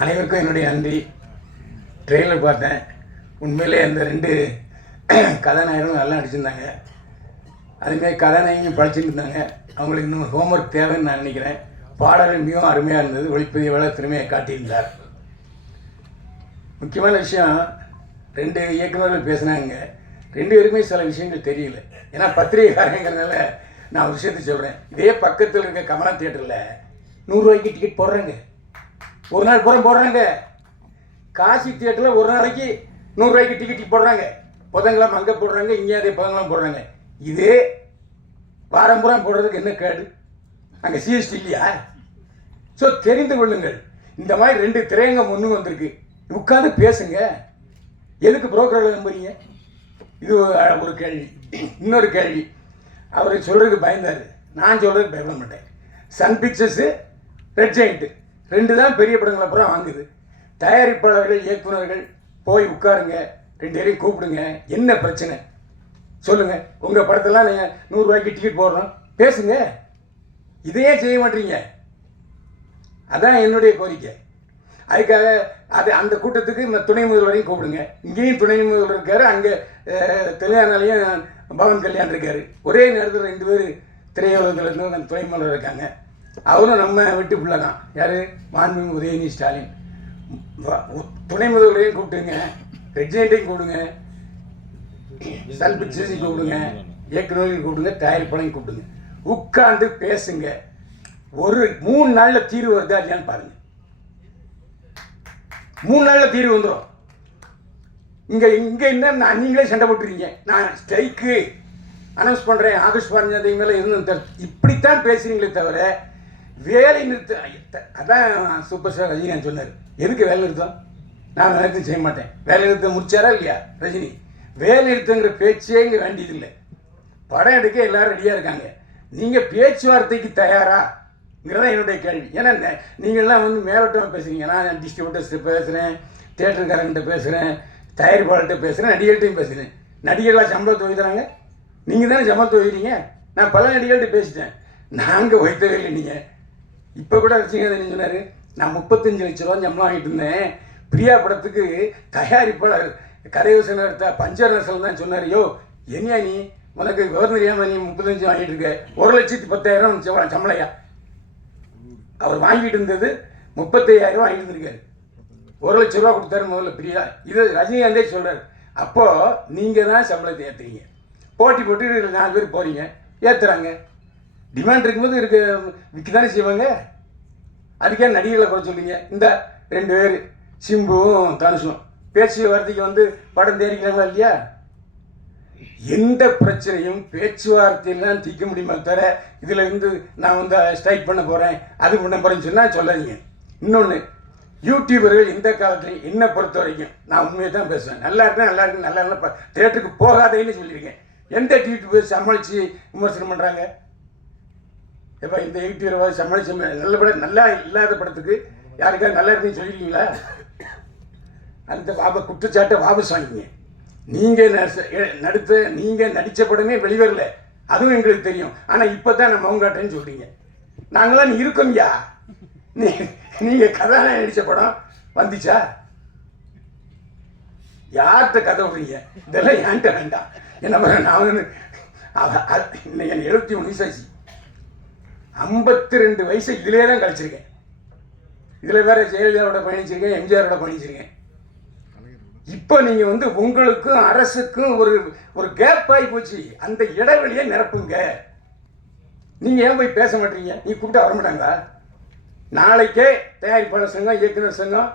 அனைவருக்கும் என்னுடைய நன்றி ட்ரெயிலர் பார்த்தேன். உண்மையிலே அந்த ரெண்டு கதாநாயகரும் நல்லா நடிச்சிருந்தாங்க. அதுமாரி கதாநாயகியும் படிச்சுட்டு இருந்தாங்க. அவங்களுக்கு இன்னும் ஹோம்ஒர்க் தேவைன்னு நான் நினைக்கிறேன். பாடல்கள் மிகவும் அருமையாக இருந்தது. ஒளிப்பதிவு வேலை திறமையை காட்டியிருந்தார். முக்கியமான விஷயம் ரெண்டு இயக்குநர்கள் பேசுனாங்க. ரெண்டு பேருமே சில விஷயங்கள் தெரியல. ஏன்னா பத்திரிகைக்காரங்கிறதுனால நான் ஒரு விஷயத்தை சொல்கிறேன் இதே பக்கத்தில் இருக்க கமலா தியேட்டரில் நூறுரூவாய்க்கு டிக்கெட் போடுறேங்க. ஒரு நாள் பூரா போடுறாங்க. காசி தியேட்டரில் ஒரு நாளைக்கு நூறுரூவாய்க்கு டிக்கெட் போடுறாங்க. புதங்களாம் அங்கே போடுறாங்க இங்கே அதே புதங்களாம் போடுறாங்க. இதே வாரம் பூரா போடுறதுக்கு என்ன கேடு? அங்கே சிஎஸ்டி இல்லையா? ஸோ தெரிந்து கொள்ளுங்கள். இந்த மாதிரி ரெண்டு திரையங்கம் ஒன்று வந்திருக்கு. உட்காந்து பேசுங்க. எதுக்கு புரோக்கர்களை நம்புறீங்க இது ஒரு- ஒரு கேள்வி. இன்னொரு கேள்வி. அவர் சொல்கிறதுக்கு பயந்தார். நான் சொல்கிறதுக்கு பயப்பட மாட்டேன். சன் பிக்சர்ஸு ரெட் ஜெயிண்ட்டு ரெண்டு தான் பெரிய படங்களை அப்புறம் வாங்குது. தயாரிப்பாளர்கள் இயக்குனர்கள் போய் உட்காருங்க. ரெண்டு பேரையும் கூப்பிடுங்க. என்ன பிரச்சனை? சொல்லுங்கள் உங்கள் படத்தெல்லாம் நீங்கள் நூறுரூவாய்க்கு டிக்கெட் போடுறோம். பேசுங்க. இதையே செய்ய மாட்டீங்க. அதான் என்னுடைய கோரிக்கை. அதுக்காக அது அந்த கூட்டத்துக்கு இந்த துணை முதல்வரையும் கூப்பிடுங்க. இங்கேயும் துணை முதல்வர் இருக்கார் அங்கே தெலுங்கானாலையும் பவன் கல்யாண் இருக்கார். ஒரே நேரத்தில் ரெண்டு பேர் திரையுலகத்துலேருந்து அந்த துணை முதல்வர் இருக்காங்க. அவரும் நம்ம வீட்டு பிள்ளை தான் யார்? மாண்புமிகு உதயநிதி ஸ்டாலின். துணை முதல்வரையும் கூப்பிட்டுங்க ரெஜினேட்டையும் கூப்பிடுங்க. சல் கூப்பிடுங்க. இயக்குநரையும் கூப்பிடுங்க. தயாரிப்பாளையும் கூப்பிடுங்க. உட்காந்து பேசுங்க. ஒரு மூணு நாளில் தீர்வு வருதா இல்லையான்னு பாருங்கள் மூணு நாளில் தீர்வு வந்துடும் இங்கே இங்கே என்ன நான் நீங்களே சண்டை போட்டுருக்கீங்க. நான் ஸ்ட்ரைக்கு அனௌன்ஸ் பண்ணுறேன் ஆகஸ்ட் பதினஞ்சாம் தேதி மேலே இருந்து இப்படித்தான் பேசுகிறீங்களே தவிர வேலை நிறுத்த அதான் சூப்பர் ஸ்டார் ரஜினிகாந்த் சொன்னார். எதுக்கு வேலை நிறுத்தம்? நான் வேலை நிறுத்தம் செய்ய மாட்டேன். வேலை நிறுத்தம் முடிச்சாரா இல்லையா ரஜினி? வேலை நிறுத்தங்கிற பேச்சே இங்கே வேண்டியதில்லை படம் எடுக்க எல்லாரும் ரெடியாக இருக்காங்க. நீங்கள் பேச்சுவார்த்தைக்கு தயாராங்கிறத என்னுடைய கேள்வி. ஏன்னா நீங்கள்லாம் வந்து மேலோட்டமாக பேசுகிறீங்க நான் டிஸ்ட்ரிபியூட்டர்ஸ்கிட்ட பேசுகிறேன் தேட்டருக்காரங்கிட்ட பேசுகிறேன் தயாரிப்பாளர்கிட்ட பேசுகிறேன் நடிகர்கிட்டையும் பேசுகிறேன் நடிகர்களாக சம்பளத்தை வைக்கிறாங்க நீங்கள் தானே சம்பளத்தை வைக்கிறீங்க நான் பல நடிகர்கள்ட்ட பேசிட்டேன். நாங்கள் வைத்தவே இல்லை நீங்கள் இப்போ கூட ரசிகன் சொன்னார்? நான் முப்பத்தஞ்சு லட்ச ரூபா சம்பளம் வாங்கிட்டு இருந்தேன். பிரியா படத்துக்கு தயாரிப்பாளர் கரையோசனை எடுத்த பஞ்சரசல் தான் சொன்னார். யோ என்னையா நீ? உனக்கு கவர்னர் ஏமா நீ முப்பத்தஞ்சு வாங்கிட்டு இருக்க. ஒரு லட்சத்தி பத்தாயிரம் சம்பளையா? அவர் வாங்கிட்டு இருந்தது முப்பத்தையாயிரம் வாங்கிட்டு இருந்திருக்காரு. ஒரு லட்ச ரூபா கொடுத்தாரு முதல்ல பிரியா. இது ரஜினிகாந்தே சொல்கிறார் அப்போது நீங்கள் தான் சம்பளத்தை ஏற்றுறீங்க போட்டி போட்டு நாலு பேர் போகிறீங்க ஏற்றுறாங்க டிமாண்ட் இருக்கும்போது இருக்கு விற்க தானே செய்வாங்க? அதுக்கே நடிகர்களை குறை சொல்றீங்க. இந்த ரெண்டு பேர் சிம்புவும் தனுஷும். பேச்சு வார்த்தைக்கு வந்து படம் தேடிக்கிறாங்களா இல்லையா? எந்த பிரச்சனையும் பேச்சுவார்த்தையெல்லாம் தீர்க்க முடியுமா தவிர இதில் இருந்து நான் வந்து ஸ்ட்ரைக் பண்ண போகிறேன் அது பண்ண போகிறேன்னு சொன்னால் சொல்லாதீங்க. இன்னொன்று யூடியூபர்கள் இந்த காலத்தில் என்னை பொறுத்த வரைக்கும் நான் உண்மையை தான் பேசுவேன். நல்லா இருக்கேன் நல்லா இருக்கு நல்லா இல்லை தேட்டருக்கு போகாதேன்னு சொல்லியிருக்கேன் எந்த யூடியூபர் சமாளித்து விமர்சனம் பண்ணுறாங்க எப்போ இந்த யூடியூபர் சமாளிச்சு நல்ல படம் நல்லா இல்லாத படத்துக்கு யாருக்காவது நல்லா இருக்குன்னு சொல்லியிருக்கீங்களா அந்த வாப குற்றச்சாட்டை வாபஸ் வாங்கிங்க. நீங்கள் நடித்த நீங்கள் நடித்த படமே வெளிவரல. அதுவும் எங்களுக்கு தெரியும். ஆனால் இப்போ தான் நம்ம மவுங்காட்டேன்னு சொல்கிறீங்க நாங்களாம் இருக்கோம்யா நீ நீங்கள் கதாநாயகன் நடித்த படம் வந்துச்சா? யார்கிட்ட கதை விடுறீங்க? இதெல்லாம் ஏன்ட்ட வேண்டாம். என்ன பண்ண நான் வந்து அது- எழுபத்தி மூணு வயசாச்சு ஐம்பத்தி ரெண்டு வயசு இதிலே தான் கழிச்சிருக்கேன். இதில் வேற ஜெயலலிதாவோட பயணிச்சிருக்கேன் எம்ஜிஆரோட பயணிச்சிருக்கேன். இப்போ நீங்கள் வந்து உங்களுக்கும் அரசுக்கும் ஒரு ஒரு கேப் ஆகி போச்சு. அந்த இடைவெளியை நிரப்புங்க. நீங்கள் ஏன் போய் பேச மாட்டீங்க? நீ கூப்பிட்டா வர மாட்டாங்க நாளைக்கே தயாரிப்பாளர் சங்கம் இயக்குனர் சங்கம்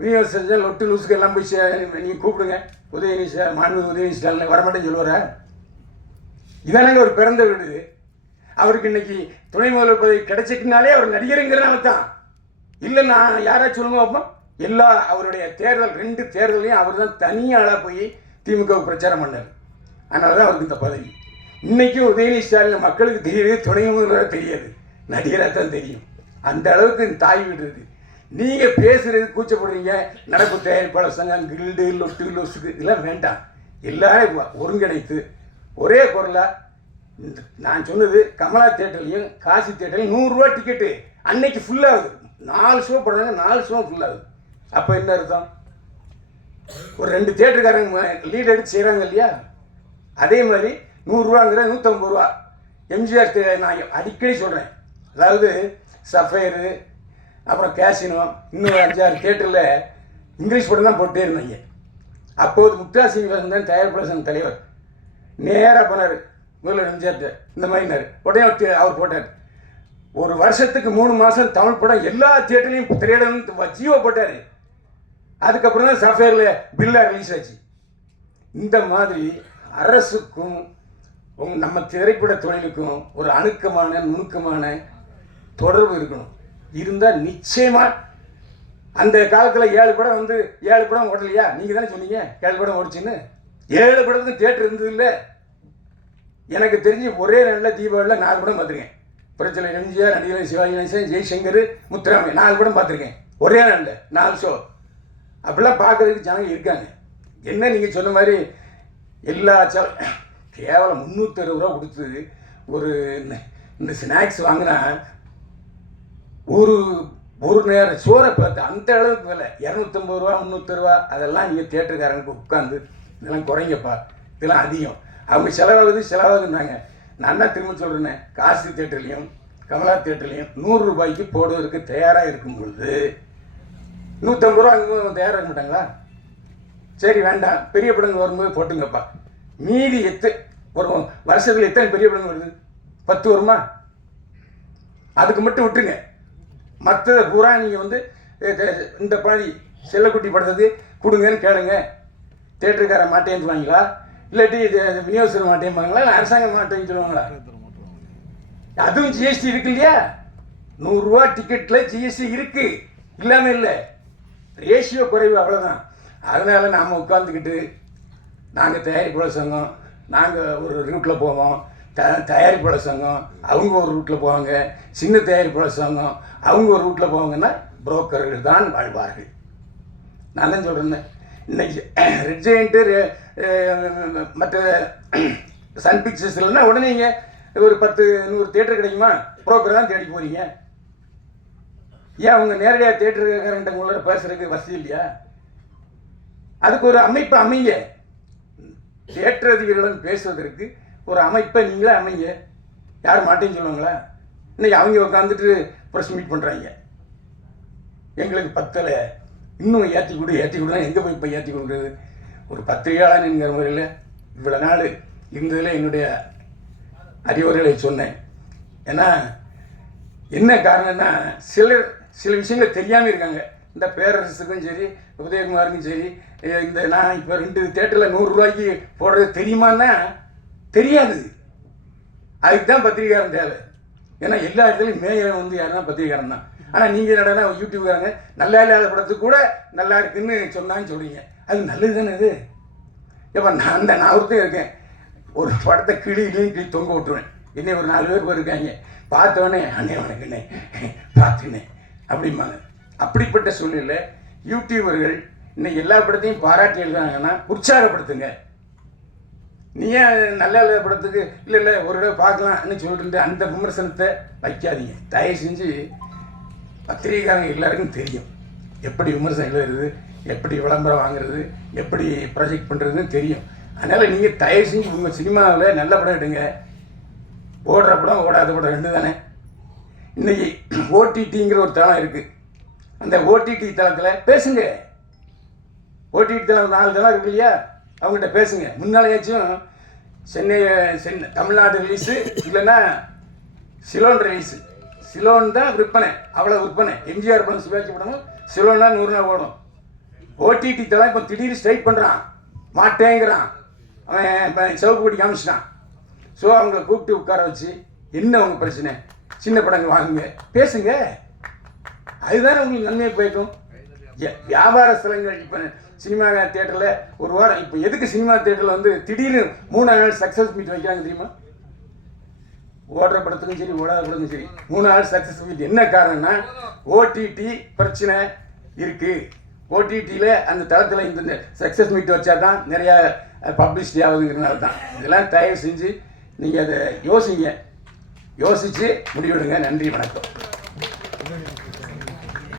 விநியோக சங்கம் லொட்டு லூஸுக்கு எல்லாம் போய் நீங்கள் கூப்பிடுங்க. உதயநிதி ஸ்டாலின் மாண்பு உதயநிதி ஸ்டாலின் வரமாட்டேன்னு சொல்லுவார? இதானங்க ஒரு பிறந்த வீடு. அவருக்கு இன்னைக்கு துணை முதல்வர் பதவி கிடைச்சிக்கினாலே அவர் நடிகருங்கிறனால தான். இல்லை நான் யாராச்சும் சொல்லுங்க பார்ப்போம் எல்லா அவருடைய தேர்தல் ரெண்டு தேர்தலையும் அவர் தான் தனியாளாக போய் திமுக பிரச்சாரம் பண்ணார். அதனால தான் அவருக்கு இந்த பதவி. இன்னைக்கும் உதயநிதி ஸ்டாலின் மக்களுக்கு தெரியுது துணை முதல்வராக தெரியாது. நடிகராக தான் தெரியும். அந்த அளவுக்கு இந்த தாய் விடுறது நீங்கள் பேசுகிறது கூச்சப்படுறீங்க. நடப்பு தயாரிப்பாளர் சங்கம் கில்டு லொட்டு லொசுக்கு இதெல்லாம் வேண்டாம். எல்லாரும் ஒருங்கிணைத்து ஒரே குரலாக நான் சொன்னது கமலா தேட்டர்லையும் காசி தேட்டர்லையும் நூறுரூவா டிக்கெட்டு அன்னைக்கு ஃபுல்லாகுது நாலு ஷோ போடுறாங்க நாலு ஷோ ஃபுல் ஆகுது. அப்போ என்ன அர்த்தம்? ஒரு ரெண்டு தேட்டருக்காரங்க லீட் எடுத்து செய்கிறாங்க இல்லையா? அதே மாதிரி நூறுரூவாங்கிற நூற்றம்பது ரூபா. எம்ஜிஆர் நான் அடிக்கடி சொல்கிறேன் அதாவது சஃபைரு அப்புறம் கேசினோ இன்னும் அஞ்சாறு தேட்டரில் இங்கிலீஷ் படம் தான் போட்டே இருந்தாங்க. அப்போது முக்தா சிங் தான் தயாரிப்பாளர் பிரசன் தலைவர். நேராக போனார். முதல்ல எம்ஜிஆர்ட்ட இந்த மாதிரினார் உடனே அவர் போட்டார். ஒரு வருஷத்துக்கு மூணு மாதம் தமிழ் படம் எல்லா தியேட்டர்லையும் திரையிடணும் ஜியோ போட்டார். அதுக்கப்புறம் தான் சஃபேரில் பில்லாக ரிலீஸ் ஆச்சு. இந்த மாதிரி அரசுக்கும் நம்ம திரைப்பட தொழிலுக்கும் ஒரு அணுக்கமான நுணுக்கமான தொடர்பு இருக்கணும். இருந்தால் நிச்சயமாக அந்த காலத்தில் ஏழு படம் வந்து ஏழு படம் ஓடலையா? நீங்கள் தானே சொன்னீங்க ஏழு படம் ஓடிச்சுன்னு? ஏழு படத்துக்கு தேட்டர் இருந்தது இல்லை. எனக்கு தெரிஞ்சு ஒரே நாளில் தீபாவளியில் நாலு படம் பார்த்துருக்கேன். பிரச்சனை எம்ஜிஆர் நடிகர் சிவாஜி கணேசன் ஜெய்சங்கர் முத்துராமன் நாலு படம் பார்த்துருக்கேன். ஒரே நாளில் நாலு ஷோ அப்படிலாம் பார்க்குறதுக்கு ஜனங்க இருக்காங்க. என்ன நீங்கள் சொன்ன மாதிரி எல்லா கேவலம் முந்நூற்றறுபது ரூபா கொடுத்து ஒரு இந்த- ஸ்நாக்ஸ் வாங்கினா ஒரு ஒரு நேரம் சோறை பார்த்து அந்த அளவுக்கு விலை. இரநூத்தம்பது ரூபா முந்நூற்றறுபா அதெல்லாம் நீங்கள் தேட்டருக்காரனுக்கு உட்காந்து இதெல்லாம் குறைங்கப்பா. இதெல்லாம் அதிகம். அவங்க செலவாகுது செலவாகுதுன்னாங்க நான் தான் திரும்ப சொல்கிறேனே காசி தேட்டர்லேயும் கமலா தேட்டர்லேயும் நூறு ரூபாய்க்கு போடுவதற்கு தயாராக இருக்கும் பொழுது நூற்றம்பது ரூபா அங்கே தயாராக இருக்க மாட்டாங்களா? சரி வேண்டாம். பெரிய படங்கள் வரும்போது போட்டுங்கப்பா. மீதி எத்து ஒரு வருஷத்தில் எத்தனை பெரிய படங்கள் வருது? பத்து வருமா? அதுக்கு மட்டும் விட்டுருங்க. மற்ற பூரா நீங்கள் வந்து இந்த பாதி செல்லக்குட்டி படத்துக்கு கொடுங்கன்னு கேளுங்க. தேட்டருக்கார மாட்டேன்னு சொல்லுவாங்களா இல்லாட்டி இது மாட்டேன்பாங்களா இல்லை அரசாங்கம் மாட்டேன்னு சொல்லுவாங்களா? அதுவும் ஜிஎஸ்டி இருக்கு இல்லையா? நூறுரூவா டிக்கெட்டில் ஜிஎஸ்டி இருக்கு. இல்லாமல் இல்லை. ரேஷியோ குறைவு அவ்வளோதான் அதனால நாம் உட்காந்துக்கிட்டு நாங்கள் தயாரிப்பாளர் சங்கம் நாங்கள் ஒரு ரூட்டில் போவோம். த தயாரிப்பாளர் சங்கம் அவங்க ஒரு ரூட்டில் போவாங்க. சின்ன தயாரிப்பாளர் சங்கம் அவங்க ஒரு ரூட்டில் போவாங்கன்னா புரோக்கர்கள் தான் வாழ்வார்கள். நான் தான் சொல்கிறேன் ரெட் ஜெயிண்ட்டு மற்ற சன் பிக்சர்ஸ் இல்லைன்னா உடனே நீங்கள் ஒரு பத்து நூறு தேட்டர் கிடைக்குமா? புரோக்கர் தான் தேடி போகிறீங்க ஏன் அவங்க நேரடியாக தேட்டருக்காரன்ட்ட உங்களோட பேசுறதுக்கு வசதி இல்லையா? அதுக்கு ஒரு அமைப்பு அமைங்க. தேட்டர் அதிகாரிகளுடன் பேசுவதற்கு ஒரு அமைப்பை நீங்களே அமைங்க. யார் மாட்டேன்னு சொல்லுவாங்களா? இன்னைக்கு அவங்க உட்காந்துட்டு ப்ரெஸ் மீட் பண்ணுறாங்க எங்களுக்கு பத்தலை. இன்னும் ஏற்றி கொடு ஏற்றி கொடுனா எங்கே போய் இப்போ ஏற்றி கொடுக்குறது ஒரு பத்திரிகையாளன் என்கிற முறையில் இவ்வளோ நாள் இருந்ததில் என்னுடைய அறிவுரைகளை சொன்னேன். ஏன்னா என்ன காரணம்னா சிலர் சில விஷயங்கள் தெரியாமல் இருக்காங்க. இந்த பேரரசுக்கும் சரி உதயகுமாருக்கும் சரி இந்த நான் இப்போ ரெண்டு தேட்டரில் நூறுரூவாய்க்கு போடுறது தெரியுமான்னா தெரியாது. அதுக்கு தான் பத்திரிகாரம் தேவை. ஏன்னா எல்லா இடத்துலையும் மேயர் வந்து யாருன்னா பத்திரிகாரம் தான். ஆனால் நீங்கள் என்னடா யூடியூப்காரங்க நல்லா இல்லாத படத்துக்கு கூட நல்லா இருக்குன்னு சொன்னான்னு சொல்கிறீங்க அது நல்லது தானே இது? இப்போ நான் அந்த நான் இருக்கேன். ஒரு படத்தை கிளி கிளி கிளி தொங்க விட்டுருவேன். என்னை ஒரு நாலு பேர் இருக்காங்க பார்த்தோன்னே அண்ணே வணக்கண்ணே பார்த்துனே அப்படிம்பாங்க. அப்படிப்பட்ட சூழ்நிலை யூடியூபர்கள் இன்னைக்கு எல்லா படத்தையும் பாராட்டி எழுதுறாங்கன்னா உற்சாகப்படுத்துங்க. நீ ஏன் நல்ல நல்ல படத்துக்கு இல்லை இல்லை ஒரு தடவை பார்க்கலாம்னு சொல்லிட்டு அந்த விமர்சனத்தை வைக்காதீங்க. தயவு செஞ்சு பத்திரிகைக்காரங்க எல்லாருக்கும் தெரியும். எப்படி விமர்சனம் எழுதுறது எப்படி விளம்பரம் வாங்குறது எப்படி ப்ரொஜெக்ட் பண்ணுறதுன்னு தெரியும். அதனால் நீங்கள் தயவு செஞ்சு உங்கள் சினிமாவில் நல்ல படம் எடுங்க. ஓடுற படம் ஓடாத படம் ரெண்டு தானே? இன்றைக்கி ஓடிடிங்கிற ஒரு தளம் இருக்குது அந்த ஓடிடி தளத்தில் பேசுங்க. ஓடிடி தளம் நாலு தளம் இருக்கு இல்லையா? அவங்ககிட்ட பேசுங்க. முன்னாலேயாச்சும் சென்னை சென்னை தமிழ்நாடு ரிலீஸு இல்லைன்னா சிலோன் ரிலீஸு சிலோன் தான் விற்பனை அவ்வளோ விற்பனை. எம்ஜிஆர் படம் சிவாஜி படமும் சிலோன்னா நூறு நாள் ஓடும். ஓடிடி தளம் இப்போ திடீர்னு ஸ்ட்ரைக் பண்ணுறான் மாட்டேங்கிறான். அவன் இப்போ சிவப்பு கொடி காமிச்சிட்டான். ஸோ அவங்கள கூப்பிட்டு உட்கார வச்சு என்ன அவங்க பிரச்சனை? சின்ன படங்கள் வாங்குங்க. பேசுங்க. அதுதானே உங்களுக்கு நன்மையை போய்க்கும். வியாபார ஸ்தலங்கள் இப்போ சினிமா தேட்டரில் ஒரு வாரம் இப்போ எதுக்கு சினிமா தேட்டரில் வந்து திடீர்னு மூணாவது நாள் சக்ஸஸ் மீட் வைக்கிறாங்க தெரியுமா? ஓடுற படத்துக்கும் சரி ஓடாத படத்துக்கும் சரி மூணு நாள் சக்ஸஸ் மீட் என்ன காரணம்னா ஓடிடி பிரச்சனை இருக்கு. ஓடிடியில் அந்த தளத்தில் இந்த சக்ஸஸ் மீட் வச்சா தான் நிறையா பப்ளிசிட்டி ஆகுதுங்கிறனால தான். இதெல்லாம் தயவு செஞ்சு நீங்கள் அதை யோசிங்க. யோசித்து முடிவெடுங்க. நன்றி வணக்கம்.